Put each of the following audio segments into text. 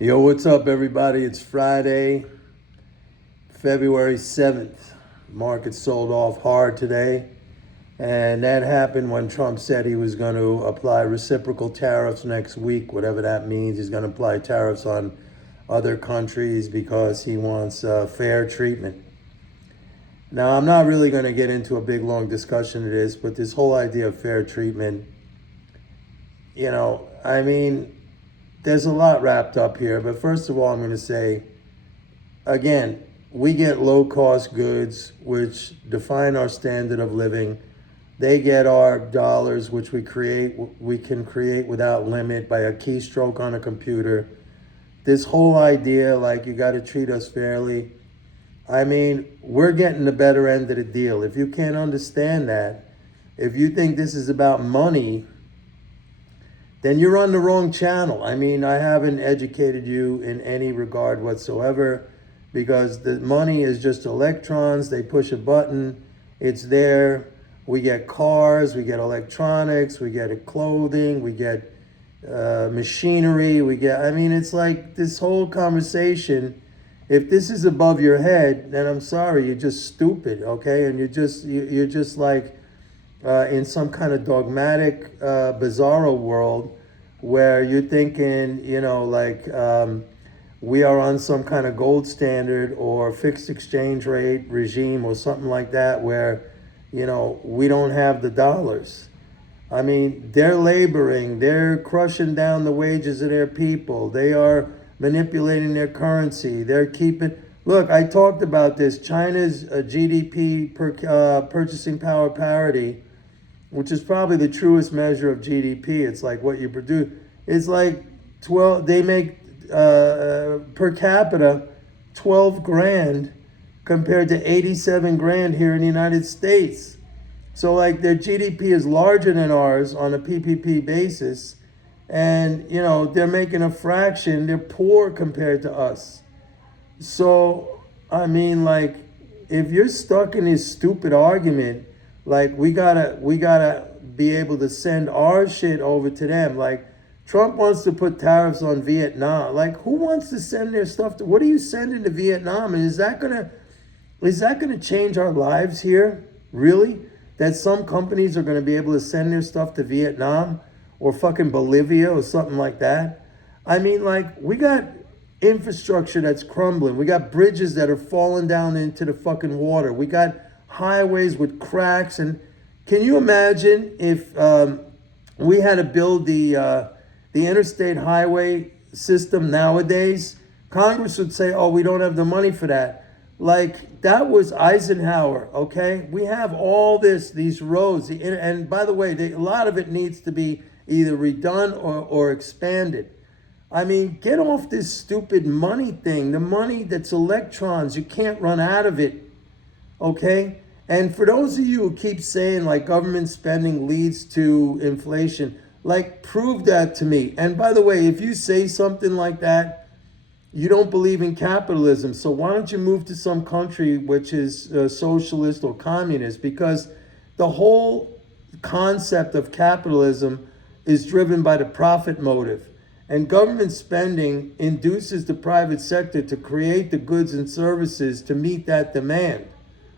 Yo, what's up, everybody? It's Friday, February 7th. Market sold off hard today, and that happened when Trump said he was going to apply reciprocal tariffs next week, whatever that means. He's going to apply tariffs on other countries because he wants fair treatment. Now, I'm not really going to get into a big, long discussion of this, but this whole idea of fair treatment, I mean, there's a lot wrapped up here. But first of all, I'm going to say, again, we get low cost goods, which define our standard of living. They get our dollars, which we can create without limit by a keystroke on a computer. This whole idea, like, you got to treat us fairly. I mean, we're getting the better end of the deal. If you can't understand that, if you think this is about money, then you're on the wrong channel. I mean, I haven't educated you in any regard whatsoever, because the money is just electrons. They push a button, it's there. We get cars, we get electronics, we get clothing, we get machinery, I mean, it's like this whole conversation. If this is above your head, then I'm sorry, you're just stupid, okay? And you're just like in some kind of dogmatic, bizarro world where you're thinking, we are on some kind of gold standard or fixed exchange rate regime or something like that, where, we don't have the dollars. I mean, they're laboring, they're crushing down the wages of their people. They are manipulating their currency. They're keeping. Look, I talked about this. China's GDP purchasing power parity, which is probably the truest measure of GDP. It's like what you produce. It's like 12. They make per capita 12 grand compared to 87 grand here in the United States. So, like, their GDP is larger than ours on a PPP basis, and they're making a fraction. They're poor compared to us. So, I mean, like, if you're stuck in this stupid argument, like, we gotta be able to send our shit over to them. Like, Trump wants to put tariffs on Vietnam. Like, who wants to send their stuff to? What are you sending to Vietnam? And is that gonna change our lives here? Really? That some companies are gonna be able to send their stuff to Vietnam or fucking Bolivia or something like that? I mean, like, we got infrastructure that's crumbling. We got bridges that are falling down into the fucking water. We got highways with cracks. And can you imagine if we had to build the interstate highway system nowadays? Congress would say, oh, we don't have the money for that. Like, that was Eisenhower, okay? We have all these roads. And by the way, a lot of it needs to be either redone or expanded. I mean, get off this stupid money thing. The money that's electrons, you can't run out of it, okay? And for those of you who keep saying, like, government spending leads to inflation, like, prove that to me. And by the way, if you say something like that, you don't believe in capitalism. So why don't you move to some country which is socialist or communist? Because the whole concept of capitalism is driven by the profit motive. And government spending induces the private sector to create the goods and services to meet that demand.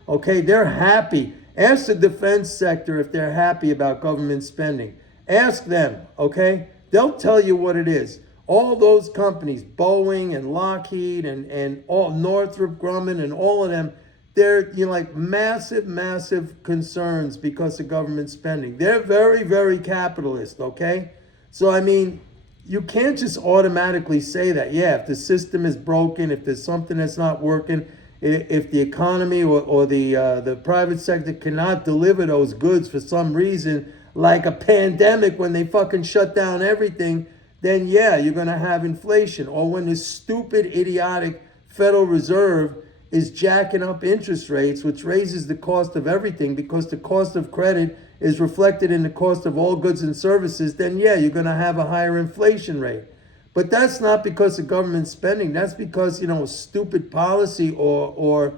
Okay, they're happy. Ask the defense sector if they're happy about government spending. Ask them, okay? They'll tell you what it is. All those companies, Boeing and Lockheed and all Northrop Grumman and all of them, they're like massive concerns because of government spending. They're very, very capitalist, okay? So, I mean, you can't just automatically say that. Yeah, if the system is broken, if there's something that's not working, if the economy or the private sector cannot deliver those goods for some reason, like a pandemic when they fucking shut down everything, then yeah, you're going to have inflation. Or when this stupid, idiotic Federal Reserve is jacking up interest rates, which raises the cost of everything because the cost of credit is reflected in the cost of all goods and services, then yeah, you're going to have a higher inflation rate. But that's not because of government spending. That's because, stupid policy or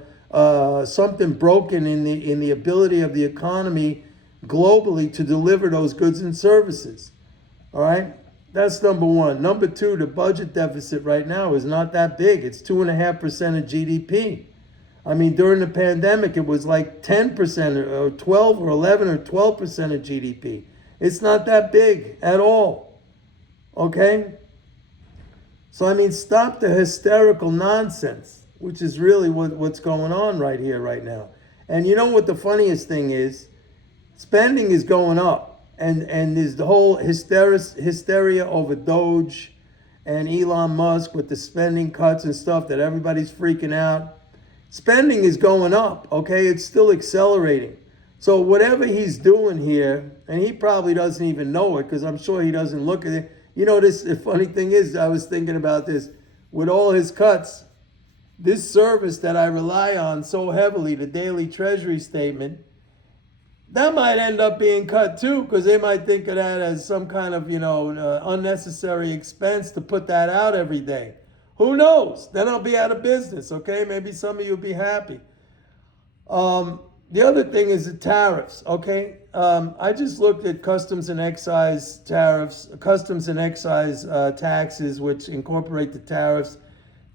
something broken in the ability of the economy globally to deliver those goods and services. All right? That's number one. Number two, the budget deficit right now is not that big. It's 2.5% of GDP. I mean, during the pandemic, it was like 10% or 12 or 11 or 12% of GDP. It's not that big at all. Okay? So, I mean, stop the hysterical nonsense, which is really what's going on right here, right now. And you know what the funniest thing is? Spending is going up. And there's the whole hysteria over Doge and Elon Musk with the spending cuts and stuff that everybody's freaking out. Spending is going up, okay? It's still accelerating. So whatever he's doing here, and he probably doesn't even know it because I'm sure he doesn't look at it. You know, the funny thing is, I was thinking about this. With all his cuts, this service that I rely on so heavily, the daily treasury statement, that might end up being cut too, because they might think of that as some kind of, unnecessary expense to put that out every day. Who knows? Then I'll be out of business, okay? Maybe some of you will be happy. The other thing is the tariffs, okay? I just looked at customs and excise tariffs, customs and excise taxes, which incorporate the tariffs.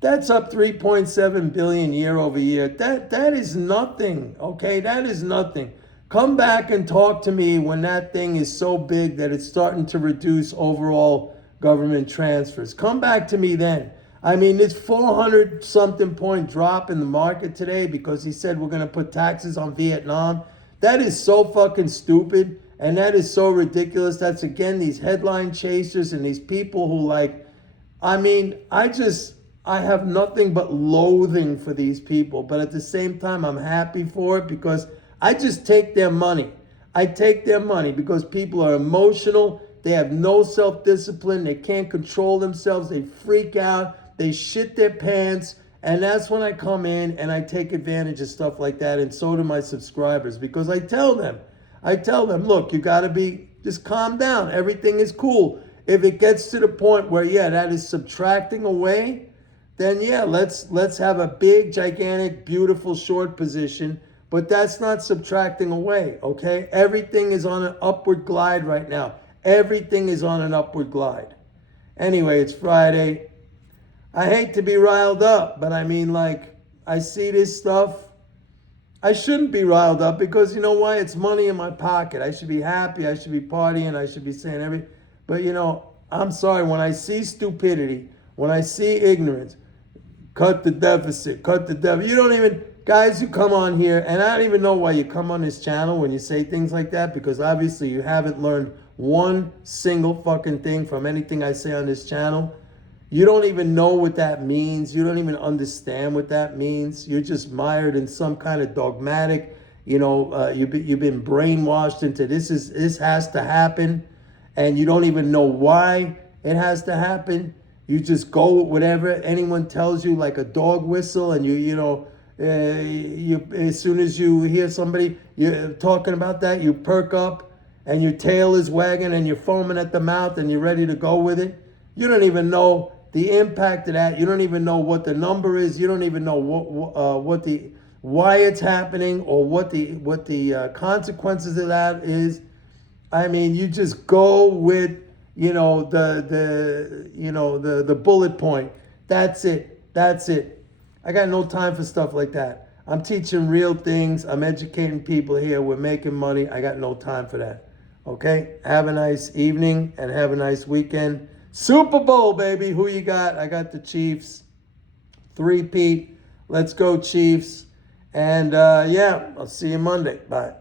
That's up 3.7 billion year over year. That is nothing, okay? That is nothing. Come back and talk to me when that thing is so big that it's starting to reduce overall government transfers. Come back to me then. I mean, this 400 something point drop in the market today because he said we're going to put taxes on Vietnam. That is so fucking stupid. And that is so ridiculous. That's again, these headline chasers and these people who I have nothing but loathing for these people. But at the same time, I'm happy for it because I just take their money. I take their money because people are emotional. They have no self-discipline. They can't control themselves. They freak out. They shit their pants. And that's when I come in and I take advantage of stuff like that. And so do my subscribers because I tell them, look, you got to just calm down. Everything is cool. If it gets to the point where, that is subtracting away, then let's have a big, gigantic, beautiful short position. But that's not subtracting away, okay? Everything is on an upward glide right now. Everything is on an upward glide. Anyway, it's Friday. I hate to be riled up, but I mean, I see this stuff. I shouldn't be riled up because you know why? It's money in my pocket. I should be happy. I should be partying. I should be saying everything. But I'm sorry. When I see stupidity, when I see ignorance, cut the deficit. You don't even... Guys who come on here, and I don't even know why you come on this channel when you say things like that, because obviously you haven't learned one single fucking thing from anything I say on this channel. You don't even know what that means. You don't even understand what that means. You're just mired in some kind of dogmatic, you've been brainwashed into this has to happen, and you don't even know why it has to happen. You just go with whatever anyone tells you, like a dog whistle, and as soon as you hear somebody you're talking about that, you perk up and your tail is wagging and you're foaming at the mouth and you're ready to go with it. You don't even know the impact of that. You don't even know what the number is. You don't even know why it's happening or what the consequences of that is. I mean, you just go with the bullet point. That's it. I got no time for stuff like that. I'm teaching real things. I'm educating people here. We're making money. I got no time for that. Okay? Have a nice evening and have a nice weekend. Super Bowl, baby. Who you got? I got the Chiefs. 3-peat. Let's go, Chiefs. And I'll see you Monday. Bye.